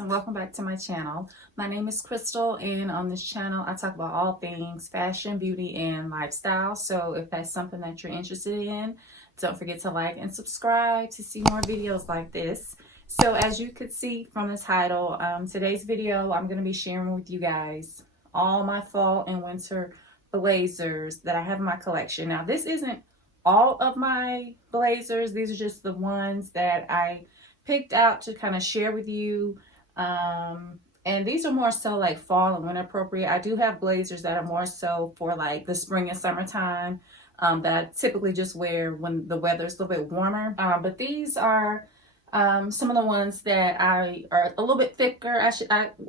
and welcome back to my channel. My name is Crystal, and on this channel I talk about all things fashion, beauty, and lifestyle. So if that's something that you're interested in, don't forget to like and subscribe to see more videos like this. So as you could see from the title, today's video I'm going to be sharing with you guys all my fall and winter blazers that I have in my collection. Now this isn't all of my blazers, these are just the ones that I picked out to kind of share with you, and these are more so like fall and winter appropriate. I do have blazers that are more so for like the spring and summertime, that I typically just wear when the weather is a little bit warmer, but these are some of the ones that are a little bit thicker,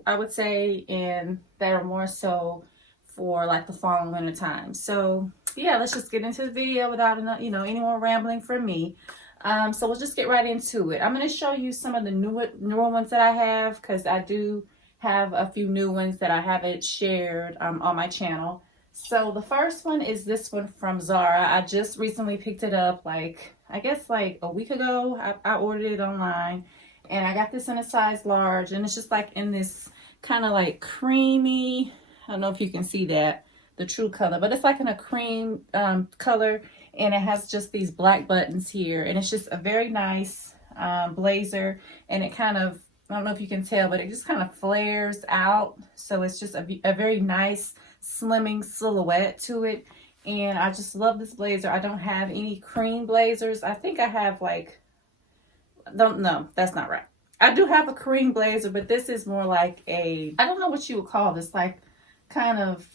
I would say, and that are more so for like the fall and winter time. So yeah, let's just get into the video without any more rambling from me. So we'll just get right into it. I'm going to show you some of the newer ones that I have, because I do have a few new ones that I haven't shared on my channel. So the first one is this one from Zara. I just recently picked it up, I guess like a week ago. I ordered it online, and I got this in a size large, and it's just like in this kind of like creamy, I don't know if you can see that, the true color, but it's like in a cream color. And it has just these black buttons here, and it's just a very nice blazer, and it kind of, I don't know if you can tell, but it just kind of flares out, so it's just a very nice slimming silhouette to it. And I just love this blazer. I don't have any cream blazers. I think I have no, that's not right. I do have a cream blazer, but this is more like I don't know what you would call this, like kind of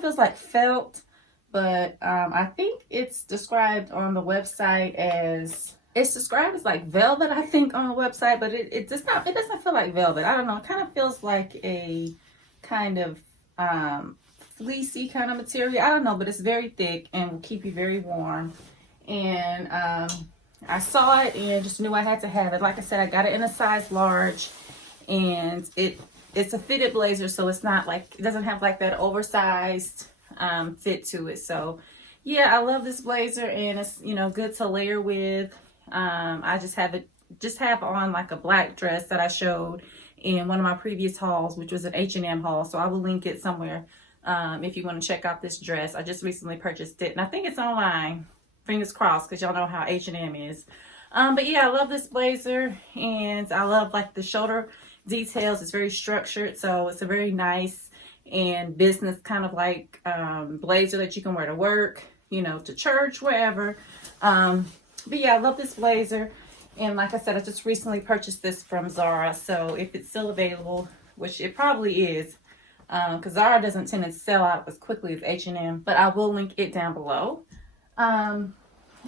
feels like felt. But I think it's described on the website as, like velvet, I think, on the website, but it doesn't feel like velvet. I don't know, it kind of feels like a kind of fleecy kind of material. I don't know, but it's very thick and will keep you very warm. And I saw it and just knew I had to have it. Like I said, I got it in a size large, and it's a fitted blazer, so it's not like, it doesn't have like that oversized fit to it. So yeah, I love this blazer, and it's good to layer with. I just have on like a black dress that I showed in one of my previous hauls, which was an H&M haul, so I will link it somewhere if you want to check out this dress. I just recently purchased it, and I think it's online, fingers crossed, because y'all know how H&M is. But yeah, I love this blazer, and I love like the shoulder details. It's very structured, so it's a very nice and business kind of like blazer that you can wear to work, to church, wherever. But yeah, I love this blazer, and like I said, I just recently purchased this from Zara, so if it's still available, which it probably is, because Zara doesn't tend to sell out as quickly as H&M, but I will link it down below. And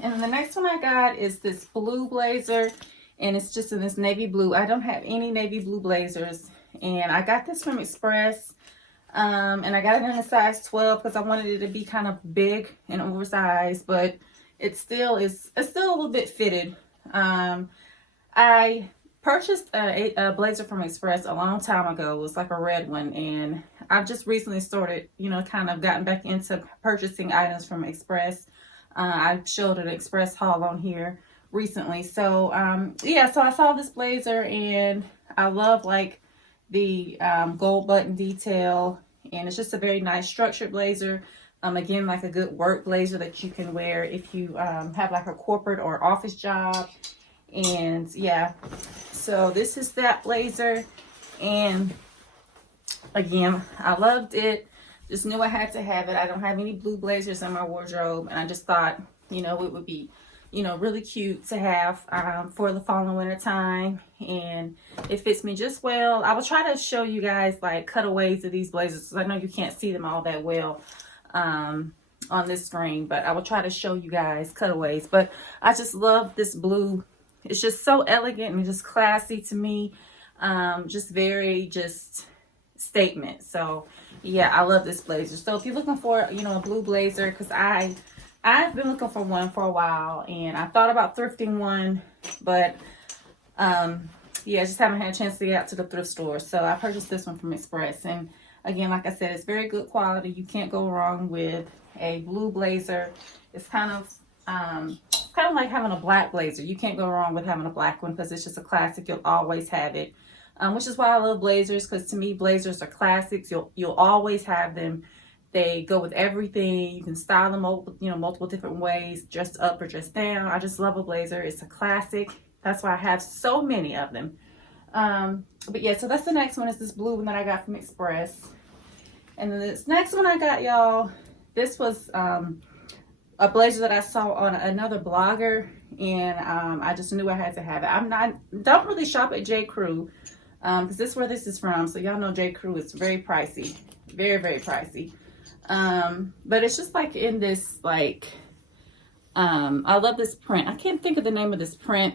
then the next one I got is this blue blazer, and it's just in this navy blue. I don't have any navy blue blazers, and I got this from Express. And I got it in a size 12 because I wanted it to be kind of big and oversized, but it's still a little bit fitted. I purchased a blazer from Express a long time ago. It was like a red one, and I've just recently started, kind of gotten back into purchasing items from Express. I showed an Express haul on here recently. So yeah, so I saw this blazer, and I love like the gold button detail, and it's just a very nice structured blazer. Again, like a good work blazer that you can wear if you have like a corporate or office job. And yeah, so this is that blazer, and again, I loved it. Just knew I had to have it. I don't have any blue blazers in my wardrobe, and I just thought it would be really cute to have for the fall and winter time, and it fits me just well. I will try to show you guys like cutaways of these blazers, because I know you can't see them all that well on this screen, but I will try to show you guys cutaways. But I just love this blue. It's just so elegant and just classy to me, just very statement. So yeah, I love this blazer. So if you're looking for a blue blazer, because I've been looking for one for a while, and I thought about thrifting one, but yeah, just haven't had a chance to get out to the thrift store. So I purchased this one from Express, and again, like I said, it's very good quality. You can't go wrong with a blue blazer. It's kind of like having a black blazer. You can't go wrong with having a black one, because it's just a classic. You'll always have it. which is why I love blazers, because to me blazers are classics. You'll always have them. They go with everything. You can style them multiple different ways, dressed up or dressed down. I just love a blazer. It's a classic. That's why I have so many of them. But yeah, so that's the next one. Is this blue one that I got from Express. And then this next one I got, y'all, this was a blazer that I saw on another blogger, and I just knew I had to have it. Don't really shop at J.crew, because this is where this is from. So y'all know J.crew is very pricey, very, very pricey. But it's just like in this, like, I love this print. I can't think of the name of this print.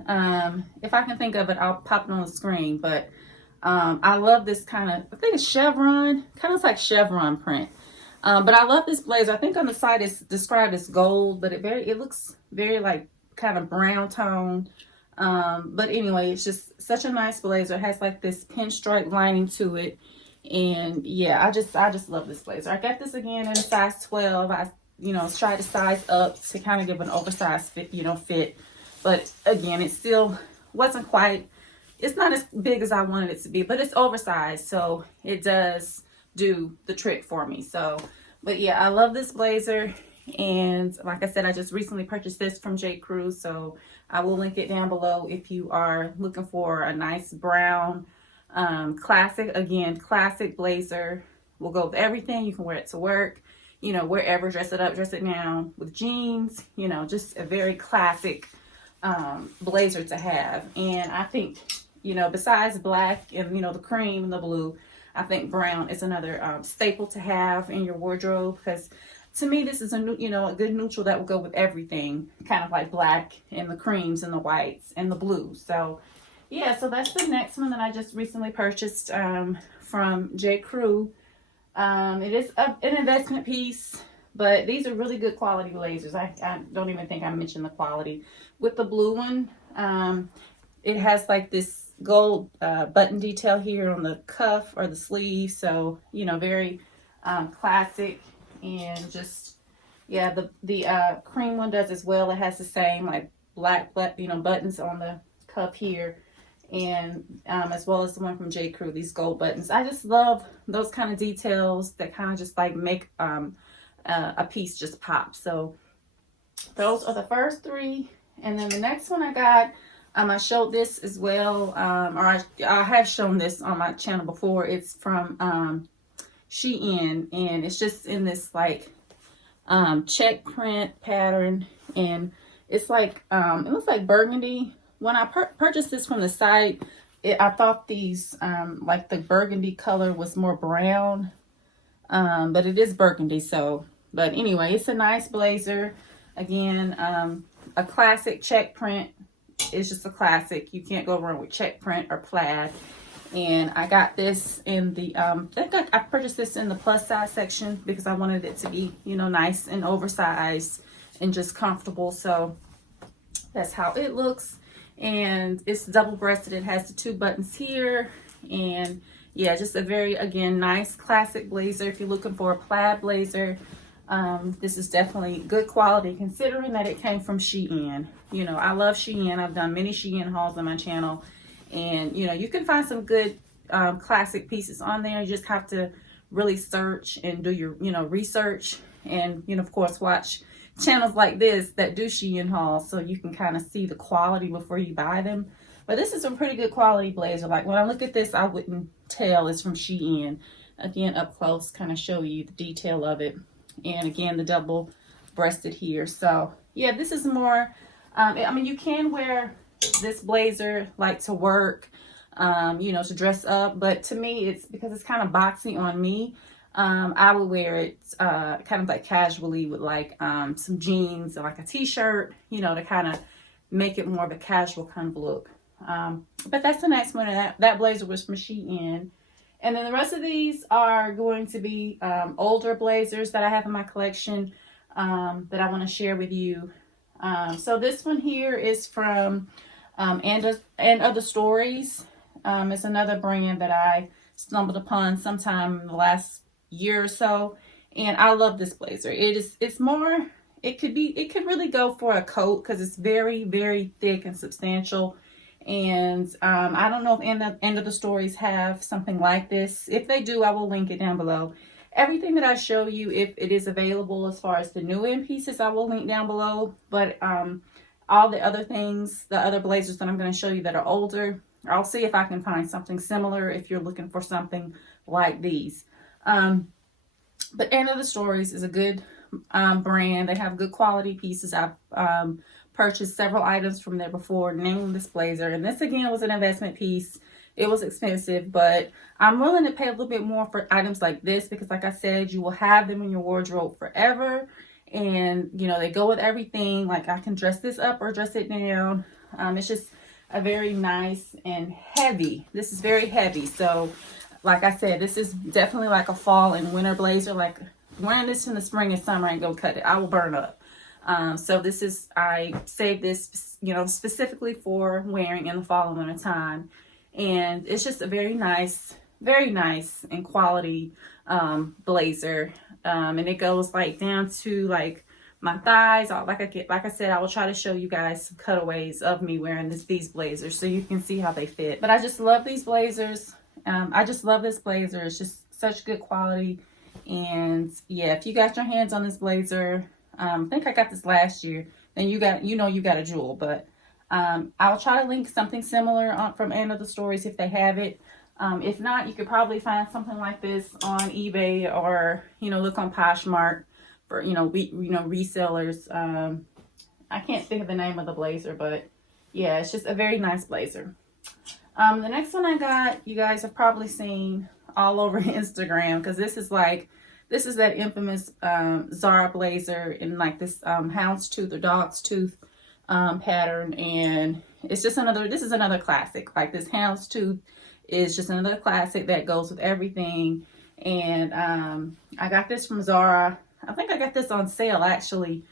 If I can think of it, I'll pop it on the screen. But I love this kind of, I think it's chevron, kind of like chevron print. But I love this blazer. I think on the side it's described as gold, but it looks very like kind of brown tone. But anyway, it's just such a nice blazer. It has like this pinstripe lining to it. And yeah, I just love this blazer. I got this again in a size 12. I tried to size up to kind of give an oversized fit, fit. But again, it still wasn't quite, it's not as big as I wanted it to be, but it's oversized, so it does do the trick for me. So, but yeah, I love this blazer. And like I said, I just recently purchased this from J.crew, so I will link it down below if you are looking for a nice brown classic blazer. Will go with everything. You can wear it to work, wherever, dress it up, dress it down with jeans, just a very classic blazer to have. And I think, besides black and the cream and the blue, I think brown is another staple to have in your wardrobe, because to me this is a good neutral that will go with everything, kind of like black and the creams and the whites and the blues. So yeah, so that's the next one that I just recently purchased from J.crew. It is an investment piece, but these are really good quality blazers. I don't even think I mentioned the quality. With the blue one, it has like this gold button detail here on the cuff or the sleeve. So, very classic. And just, yeah, the cream one does as well. It has the same like black buttons on the cuff here. And as well as the one from J.crew, these gold buttons. I just love those kind of details that kind of just like make a piece just pop. So those are the first three. And then the next one I got, I showed this as well, or I have shown this on my channel before. It's from Shein, and it's just in this like check print pattern, and it's like it looks like burgundy. When I purchased this from the site, I thought these like the burgundy color was more brown, but it is burgundy. So, but anyway, it's a nice blazer. Again, a classic check print. It's just a classic. You can't go wrong with check print or plaid. And I got this in the I purchased this in the plus size section because I wanted it to be nice and oversized and just comfortable. So that's how it looks. And it's double-breasted. It has the two buttons here. And yeah, just a very, again, nice classic blazer. If you're looking for a plaid blazer, this is definitely good quality, considering that it came from Shein. I love Shein. I've done many Shein hauls on my channel. And, you can find some good classic pieces on there. You just have to really search and do your, research. And, of course, watch channels like this that do Shein hauls, so you can kind of see the quality before you buy them. But this is a pretty good quality blazer. Like when I look at this, I wouldn't tell it's from Shein. Again, up close, kind of show you the detail of it. And again, the double breasted here. So yeah, this is more, I mean, you can wear this blazer like to work, to dress up. But to me, it's because it's kind of boxy on me. I would wear it kind of like casually with like some jeans and like a t-shirt, to kind of make it more of a casual kind of look. But that's the next one. That blazer was from Shein. And then the rest of these are going to be older blazers that I have in my collection that I want to share with you. So this one here is from and Other Stories. It's another brand that I stumbled upon sometime in the last year or so, and I love this blazer. It's more, it could really go for a coat because it's very, very thick and substantial, And I don't know if end of the stories have something like this. If they do, I will link it down below. Everything that I show you, if it is available as far as the new end pieces, I will link down below. But all the other things, the other blazers that I'm going to show you that are older, I'll see if I can find something similar if you're looking for something like these. But End of the Stories is a good brand. They have good quality pieces. I've purchased several items from there before, namely this blazer. And this again was an investment piece. It was expensive, but I'm willing to pay a little bit more for items like this because, like I said, you will have them in your wardrobe forever. And, you know, they go with everything. Like, I can dress this up or dress it down. It's just a very nice and heavy. This is very heavy. So, like I said, this is definitely like a fall and winter blazer. Like, wearing this in the spring and summer ain't gonna cut it. I will burn up. So this is, I saved this, you know, specifically for wearing in the fall and winter time. And it's just a very nice and quality blazer. And it goes like down to like my thighs. Like I said, I will try to show you guys some cutaways of me wearing these blazers so you can see how they fit. But I just love these blazers. I just love this blazer. It's just such good quality. And yeah, if you got your hands on this blazer, I think I got this last year, then you got a jewel. But I'll try to link something similar from End of the Stories if they have it. If not, you could probably find something like this on eBay or, you know, look on Poshmark for, resellers. I can't think of the name of the blazer, but yeah, it's just a very nice blazer. The next one I got, you guys have probably seen all over Instagram, because this is that infamous ZARA blazer in like this houndstooth or dog's tooth pattern. And it's just this is another classic. Like, this houndstooth is just another classic that goes with everything. And I got this from ZARA. I think I got this on sale actually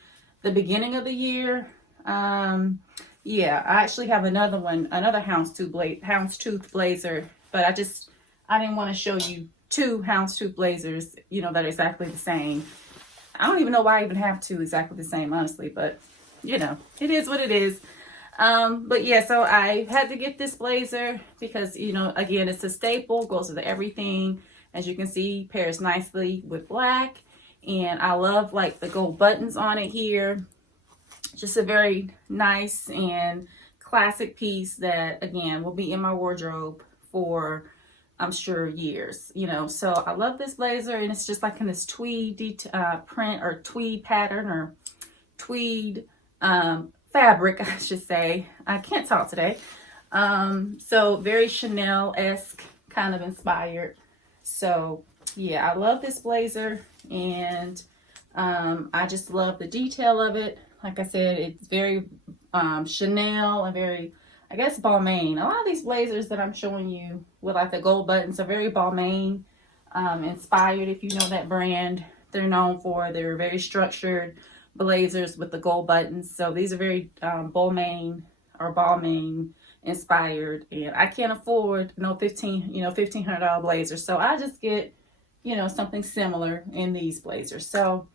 the beginning of the year. Yeah, I actually have another houndstooth blazer, but I didn't want to show you two houndstooth blazers, you know, that are exactly the same. I don't even know why I even have two exactly the same, honestly, but you know, it is what it is. But yeah, so I had to get this blazer because, you know, again, it's a staple, goes with everything. As you can see, pairs nicely with black, and I love like the gold buttons on it here. Just a very nice and classic piece that, again, will be in my wardrobe for, I'm sure, years, you know. So I love this blazer, and it's just like in this tweed print or tweed pattern or tweed fabric, I should say. I can't talk today. So very Chanel-esque kind of inspired. So yeah, I love this blazer, and I just love the detail of it. Like I said, it's very Chanel and very, I guess, Balmain. A lot of these blazers that I'm showing you with like the gold buttons are very Balmain inspired. If you know that brand, they're known for their very structured blazers with the gold buttons. So these are very Balmain inspired, and I can't afford no $1,500 blazer. So I just get, you know, something similar in these blazers. So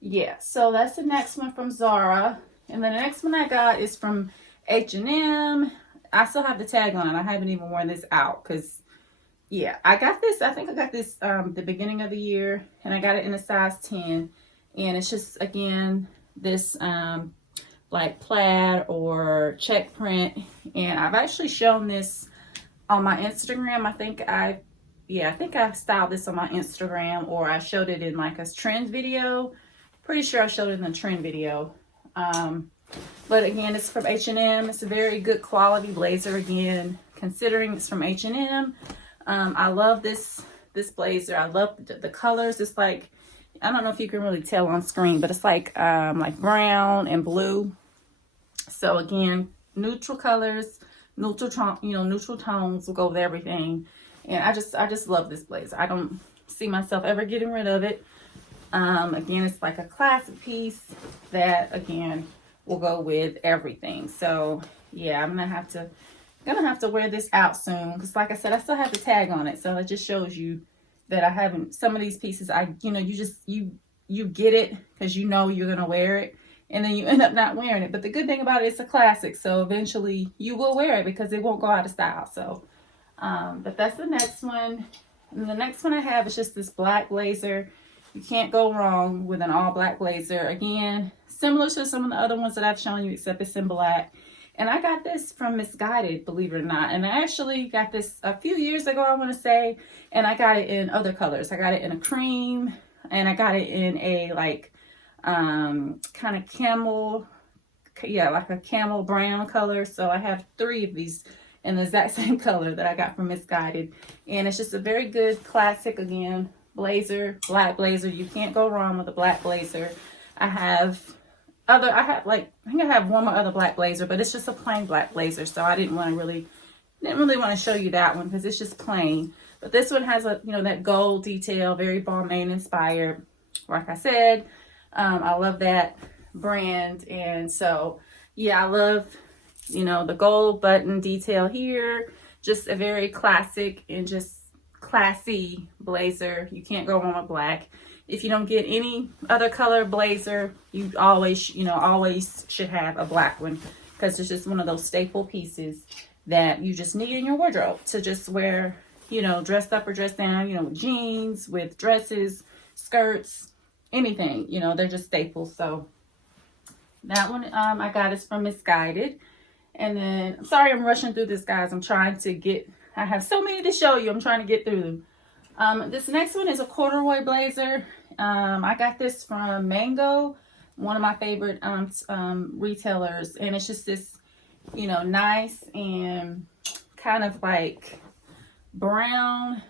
yeah, so that's the next one from ZARA. And then the next one I got is from H&M. I still have the tag on it. I haven't even worn this out because, yeah, I got this. I think I got this the beginning of the year, and I got it in a size 10. And it's just, again, this like plaid or check print. And I've actually shown this on my Instagram. I think I styled this on my Instagram, or I showed it in like a trend video. Pretty sure I showed it in the trend video. But again, it's from H&M. It's a very good quality blazer, again, considering it's from H&M. I love this blazer. I love the colors. It's like, I don't know if you can really tell on screen, but it's like brown and blue. So again, neutral colors, neutral tones will go with everything. And I just love this blazer. I don't see myself ever getting rid of it. Again, it's like a classic piece that, again, will go with everything. So yeah, I'm gonna have to wear this out soon, because like I said, I still have the tag on it. So that just shows you that I haven't, some of these pieces, you get it because you know you're gonna wear it, and then you end up not wearing it. But the good thing about it, it's a classic, so eventually you will wear it because it won't go out of style. So but that's the next one. And the next one I have is just this black blazer. You can't go wrong with an all black blazer. Again, similar to some of the other ones that I've shown you, except it's in black. And I got this from Misguided, believe it or not. And I actually got this a few years ago, I want to say. And I got it in other colors. I got it in a cream, and I got it in a like kind of camel, yeah, like a camel brown color. So I have 3 of these in the exact same color that I got from Misguided. And it's just a very good classic, again, blazer, black blazer. You can't go wrong with a black blazer. I have like, I think I have one more other black blazer, but it's just a plain black blazer. So I didn't really want to show you that one because it's just plain. But this one has a, you know, that gold detail, very Balmain inspired. Like I said, I love that brand. And so, yeah, I love, you know, the gold button detail here. Just a very classic and just classy blazer. You can't go wrong with black. If you don't get any other color blazer, you always, you know, always should have a black one, because it's just one of those staple pieces that you just need in your wardrobe to just wear, you know, dressed up or dressed down, you know, with jeans, with dresses, skirts, anything, you know, they're just staples. So that one I got is from Misguided. And then, I'm sorry I'm rushing through this, guys. I'm trying to get, I have so many to show you. I'm trying to get through them. This next one is a corduroy blazer. I got this from Mango, one of my favorite retailers. And it's just this, you know, nice and kind of like brown.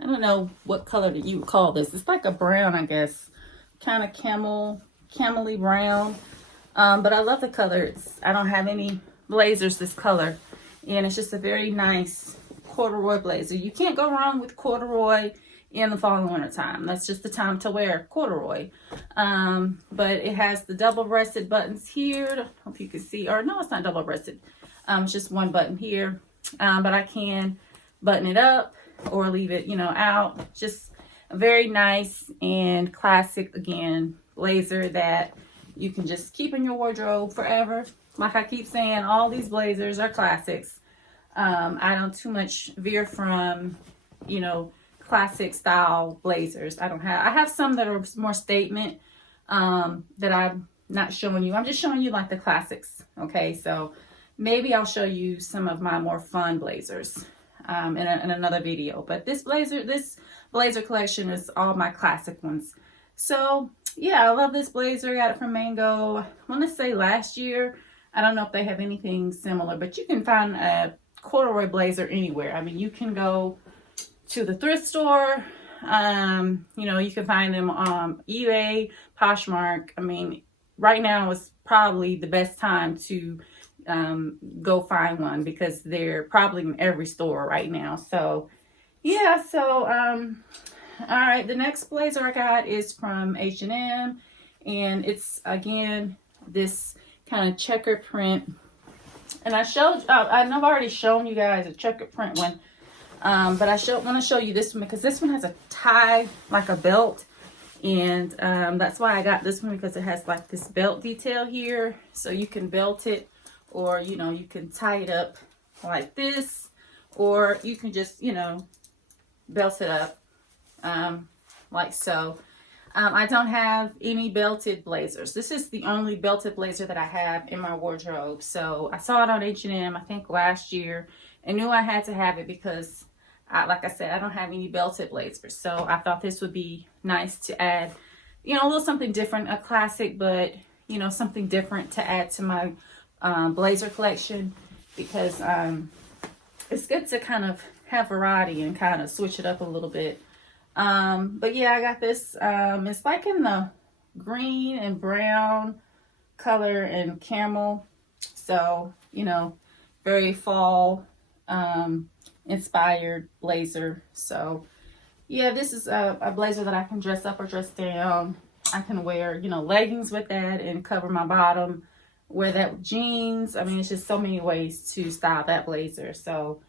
I don't know what color that you would call this. It's like a brown, I guess. Kind of camely brown. But I love the color. I don't have any blazers this color. And it's just a very nice corduroy blazer. You can't go wrong with corduroy in the fall and winter time. That's just the time to wear corduroy. But it has the double-breasted buttons here. I hope you can see. Or no, it's not double-breasted. It's just one button here. But I can button it up or leave it, you know, out. Just a very nice and classic, again, blazer that you can just keep in your wardrobe forever. Like I keep saying, all these blazers are classics. I don't too much veer from, you know, classic style blazers. I have some that are more statement that I'm not showing you. I'm just showing you like the classics. Okay, so maybe I'll show you some of my more fun blazers in another video. But this blazer collection is all my classic ones. So yeah, I love this blazer. I got it from Mango, I want to say last year. I don't know if they have anything similar, but you can find a corduroy blazer anywhere. I mean, you can go to the thrift store. You know, you can find them on eBay, Poshmark. I mean, right now is probably the best time to go find one, because they're probably in every store right now. So yeah, so all right, the next blazer I got is from H&M, and it's again this kind of checkered print. And I showed, I know I've already shown you guys a checkered print one, but I want to show you this one because this one has a tie, like a belt, and that's why I got this one, because it has like this belt detail here, so you can belt it, or you know, you can tie it up like this, or you can just, you know, belt it up like so. I don't have any belted blazers. This is the only belted blazer that I have in my wardrobe. So I saw it on H&M, I think last year, and knew I had to have it because, like I said, I don't have any belted blazers. So I thought this would be nice to add, you know, a little something different, a classic, but, you know, something different to add to my blazer collection, because it's good to kind of have variety and kind of switch it up a little bit. But yeah, I got this, it's like in the green and brown color and camel. So, you know, very fall, inspired blazer. So yeah, this is a blazer that I can dress up or dress down. I can wear, you know, leggings with that and cover my bottom, wear that with jeans. I mean, it's just so many ways to style that blazer. So,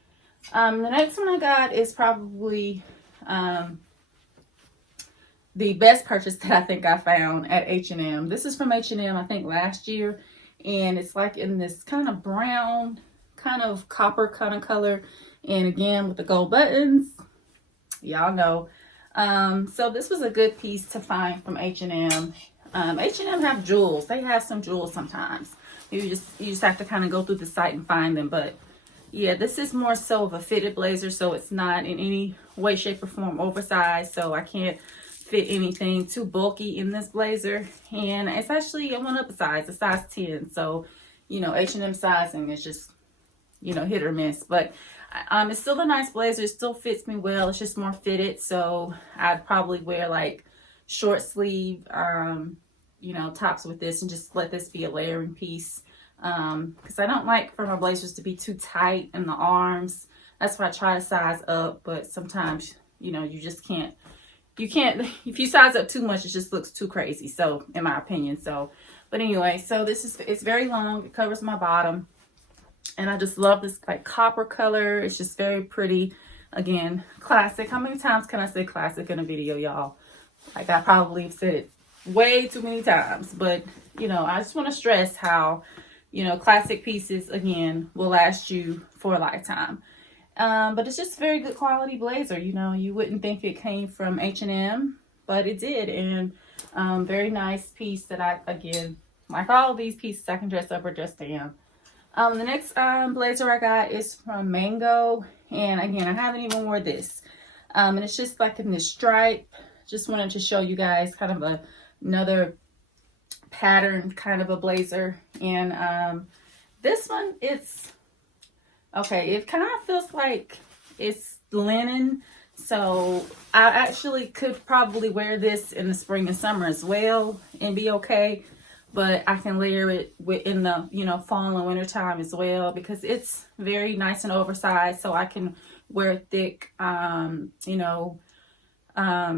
the next one I got is probably, the best purchase that I think I found at H&M. This is from H&M, I think last year, and it's like in this kind of brown, kind of copper kind of color, and again with the gold buttons, y'all know. So this was a good piece to find from H&M. H&M have jewels. They have some jewels sometimes. You just have to kind of go through the site and find them. But yeah, this is more so of a fitted blazer, so it's not in any way, shape, or form oversized. So I can't fit anything too bulky in this blazer, and it's actually, I went up a size, a size 10. So, you know, H&M sizing is just, you know, hit or miss. But it's still a nice blazer. It still fits me well. It's just more fitted, so I'd probably wear like short sleeve, you know, tops with this, and just let this be a layering piece, because I don't like for my blazers to be too tight in the arms. That's why I try to size up, but sometimes, you know, you just can't. You can't, if you size up too much, it just looks too crazy. So, in my opinion. So, but anyway, so this is, it's very long. It covers my bottom. And I just love this like copper color. It's just very pretty. Again, classic. How many times can I say classic in a video, y'all? Like, I probably have said it way too many times. But, you know, I just want to stress how, you know, classic pieces, again, will last you for a lifetime. But it's just very good quality blazer. You know, you wouldn't think it came from H&M, but it did. And very nice piece that I, again, like all of these pieces, I can dress up or dress down. The next blazer I got is from Mango, and again, I haven't even worn this. And it's just like in this stripe. Just wanted to show you guys kind of another pattern kind of a blazer. And this one, it's okay, it kind of feels like it's linen, so I actually could probably wear this in the spring and summer as well and be okay. But I can layer it in the, you know, fall and winter time as well, because it's very nice and oversized. So I can wear thick, you know,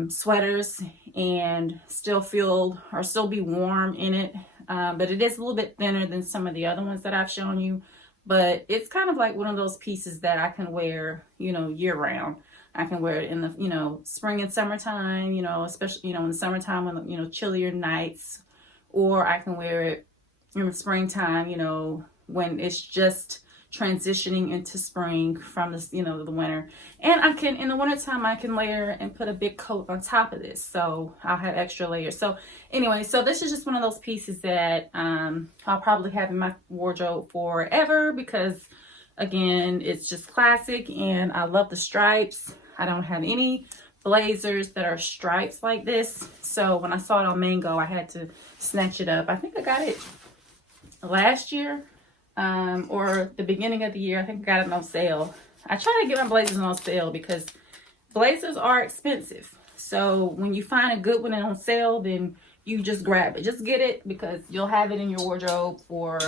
sweaters and still feel or still be warm in it. But it is a little bit thinner than some of the other ones that I've shown you. But it's kind of like one of those pieces that I can wear, you know, year round. I can wear it in the, you know, spring and summertime, you know, especially, you know, in the summertime when, you know, chillier nights. Or I can wear it in the springtime, you know, when it's just transitioning into spring from this, you know, the winter. And I can, in the wintertime, I can layer and put a big coat on top of this. So I'll have extra layers. So anyway, so this is just one of those pieces that I'll probably have in my wardrobe forever, because again, it's just classic and I love the stripes. I don't have any blazers that are stripes like this, so when I saw it on Mango, I had to snatch it up. I think I got it last year, or the beginning of the year. I think I got it on sale. I try to get my blazers on sale because blazers are expensive. So when you find a good one on sale, then you just grab it. Just get it, because you'll have it in your wardrobe for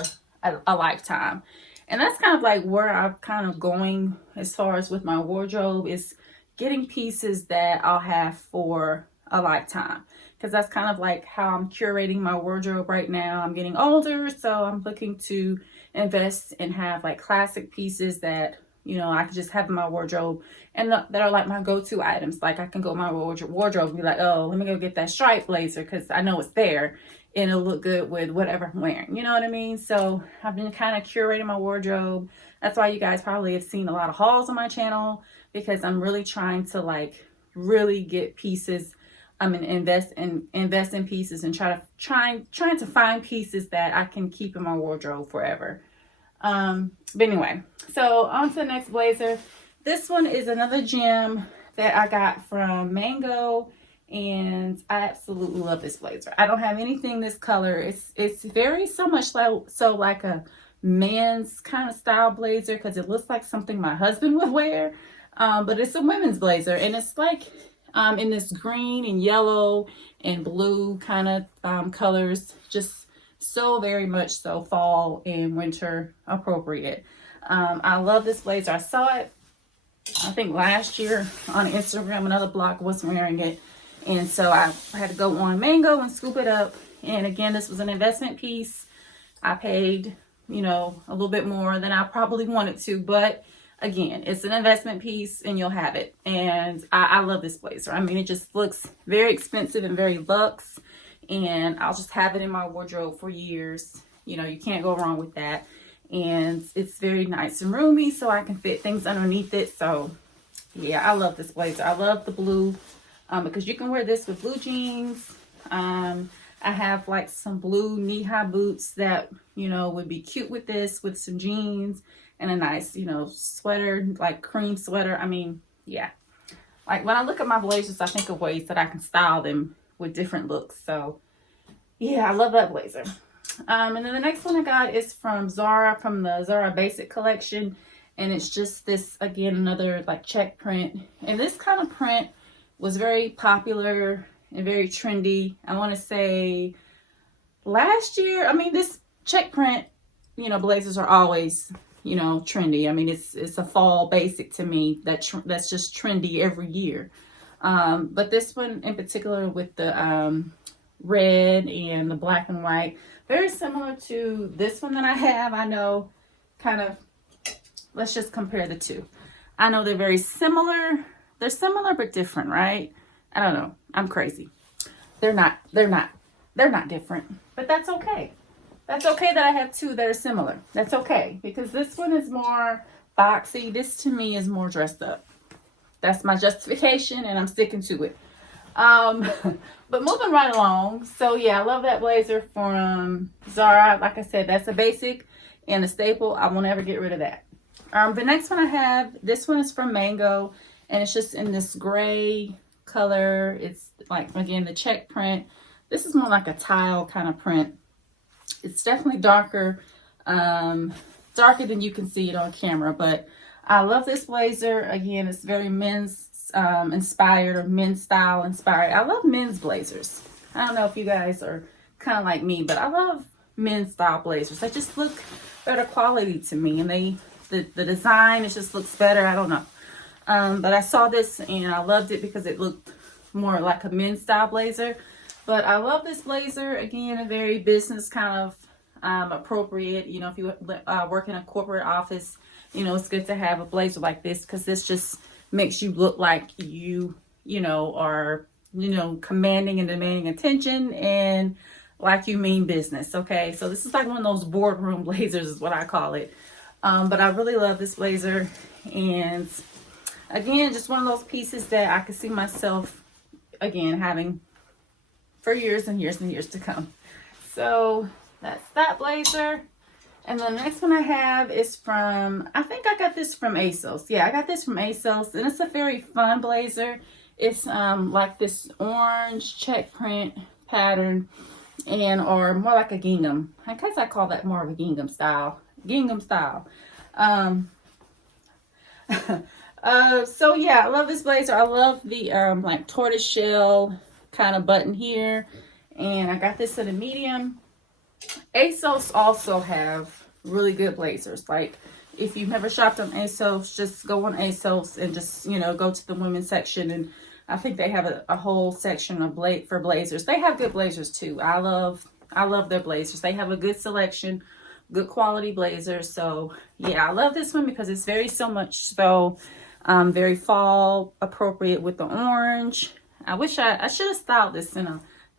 a lifetime. And that's kind of like where I'm kind of going as far as with my wardrobe, is getting pieces that I'll have for a lifetime, because that's kind of like how I'm curating my wardrobe right now. I'm getting older, so I'm looking to invest and have like classic pieces that, you know, I can just have in my wardrobe, and that are like my go-to items. Like I can go in my wardrobe and be like, oh, let me go get that striped blazer because I know it's there and it'll look good with whatever I'm wearing. You know what I mean? So I've been kind of curating my wardrobe. That's why you guys probably have seen a lot of hauls on my channel, because I'm really trying to like really get pieces. I'm gonna invest in pieces and trying to find pieces that I can keep in my wardrobe forever. But anyway, so on to the next blazer. This one is another gem that I got from Mango, and I absolutely love this blazer. I don't have anything this color. It's very so much like a man's kind of style blazer, because it looks like something my husband would wear. But it's a women's blazer, and it's like in this green and yellow and blue kind of colors, just so very much so fall and winter appropriate. I love this blazer. I saw it, I think last year on Instagram. Another blog was wearing it, and so I had to go on Mango and scoop it up. And again, this was an investment piece. I paid, you know, a little bit more than I probably wanted to, but again, it's an investment piece and you'll have it. And I love this blazer. I mean, it just looks very expensive and very luxe, and I'll just have it in my wardrobe for years. You know, you can't go wrong with that. And it's very nice and roomy, so I can fit things underneath it. So yeah, I love this blazer. I love the blue because you can wear this with blue jeans. I have like some blue knee-high boots that, you know, would be cute with this, with some jeans and a nice, you know, sweater, like cream sweater. I mean, yeah. Like when I look at my blazers, I think of ways that I can style them with different looks. So yeah, I love that blazer. And then the next one I got is from Zara, from the Zara Basic collection. And it's just this, again, another like check print. And this kind of print was very popular and very trendy. I want to say last year. I mean, this check print, you know, blazers are always, you know, trendy. I mean, it's a fall basic to me that's just trendy every year. But this one in particular with the red and the black and white, very similar to this one that I have. I know, kind of, let's just compare the two. I know they're very similar. They're similar but different, right? I don't know. I'm crazy. They're not different, but that's okay. That's okay that I have two that are similar. That's okay, because this one is more boxy. This to me is more dressed up. That's my justification, and I'm sticking to it. But moving right along. So yeah, I love that blazer from Zara. Like I said, that's a basic and a staple. I will never get rid of that. The next one I have, this one is from Mango, and it's just in this gray color. It's like, again, the check print. This is more like a tile kind of print. It's definitely darker, darker than you can see it on camera, but I love this blazer. Again, it's very men's inspired, or men's style inspired. I love men's blazers. I don't know if you guys are kind of like me, but I love men's style blazers. They just look better quality to me, and the design, it just looks better. I don't know. But I saw this and I loved it because it looked more like a men's style blazer. But I love this blazer. Again, a very business kind of appropriate. You know, if you work in a corporate office, you know, it's good to have a blazer like this, because this just makes you look like you know, are, you know, commanding and demanding attention, and like you mean business. Okay, so this is like one of those boardroom blazers is what I call it. But I really love this blazer, and again, just one of those pieces that I could see myself, again, having for years and years and years to come. So that's that blazer. And the next one I have is from, I think I got this from ASOS. Yeah, I got this from ASOS, and it's a very fun blazer. It's like this orange check print pattern, and or more like a gingham. I guess I call that more of a gingham style. Gingham style. So yeah, I love this blazer. I love the like tortoise shell kind of button here, and I got this in a medium. ASOS also have really good blazers. Like, if you've never shopped on ASOS, just go on ASOS and just, you know, go to the women's section, and I think they have a whole section of for blazers. They have good blazers too. I love their blazers. They have a good selection, good quality blazers. So yeah, I love this one because it's very very fall appropriate with the orange. I wish I should have styled this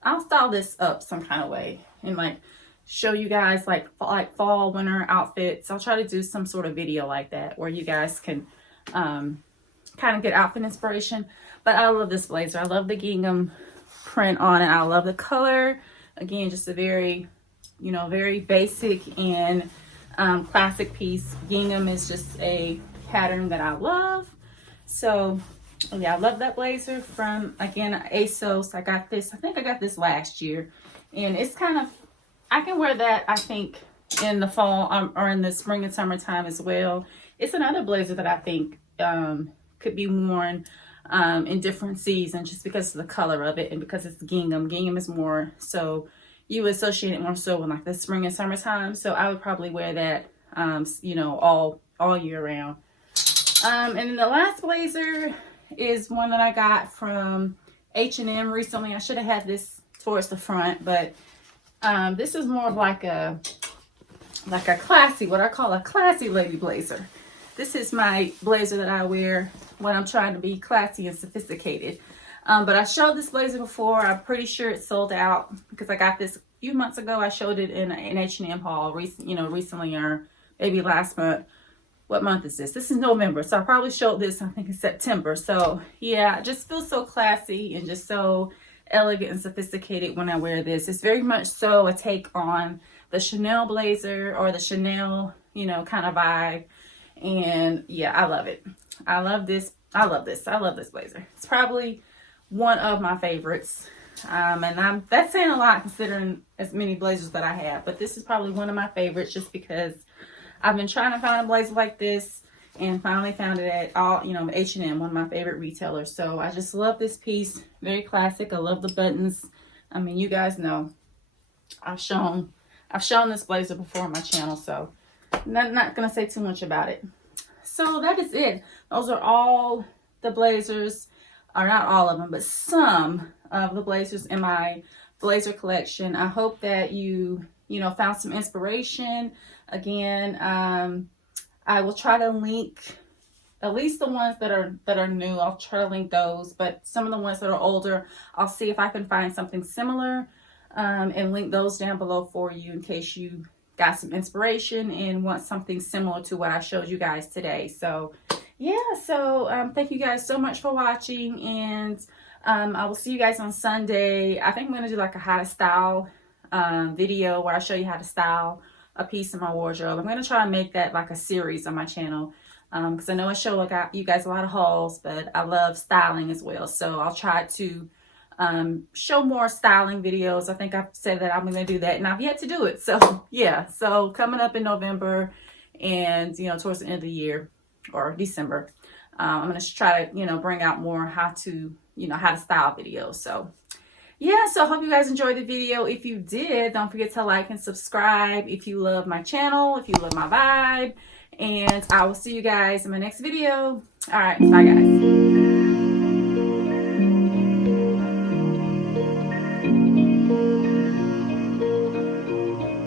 I'll style this up some kind of way and like show you guys like fall winter outfits. I'll try to do some sort of video like that where you guys can kind of get outfit inspiration. But I love this blazer. I love the gingham print on it. I love the color. Again, just a very, you know, very basic and classic piece. Gingham is just a pattern that I love. So yeah, I love that blazer from, again, ASOS. I got this, I think I got this last year, and it's kind of, I can wear that, I think, in the fall or in the spring and summertime as well. It's another blazer that I think could be worn in different seasons, just because of the color of it and because it's gingham. Gingham is more so, you associate it more so with like the spring and summertime. So I would probably wear that, you know, all year round. And then the last blazer is one that I got from H&M recently. I should have had this towards the front, but this is more of like a classy, what I call a classy lady blazer. This is my blazer that I wear when I'm trying to be classy and sophisticated. But I showed this blazer before. I'm pretty sure it sold out because I got this a few months ago. I showed it in an H&M haul recently, or maybe last month. What month is this? This is November. So I probably showed this, I think, in September. So yeah, it just feels so classy and just so elegant and sophisticated when I wear this. It's very much so a take on the Chanel blazer or the Chanel, kind of vibe. And yeah, I love it. I love this. I love this blazer. It's probably one of my favorites. And that's saying a lot considering as many blazers that I have, but this is probably one of my favorites just because I've been trying to find a blazer like this and finally found it at H&M, one of my favorite retailers. So I just love this piece. Very classic. I love the buttons. I mean, you guys know I've shown this blazer before on my channel, so not gonna say too much about it. So that is it. Those are all the blazers, or not all of them, but some of the blazers in my blazer collection. I hope that you found some inspiration. Again, I will try to link at least the ones that are new. I'll try to link those, but some of the ones that are older, I'll see if I can find something similar and link those down below for you in case you got some inspiration and want something similar to what I showed you guys today. So yeah, so thank you guys so much for watching, and I will see you guys on Sunday. I think I'm gonna do like a how to style video where I show you how to style a piece in my wardrobe. I'm going to try to make that like a series on my channel because I know I show you guys a lot of hauls, but I love styling as well. So I'll try to show more styling videos. I think I've said that I'm going to do that, and I've yet to do it. So yeah, so coming up in November and towards the end of the year or December, I'm going to try to bring out more how to style videos. So yeah, so I hope you guys enjoyed the video. If you did, don't forget to like and subscribe if you love my channel, if you love my vibe. And I will see you guys in my next video. All right, bye guys.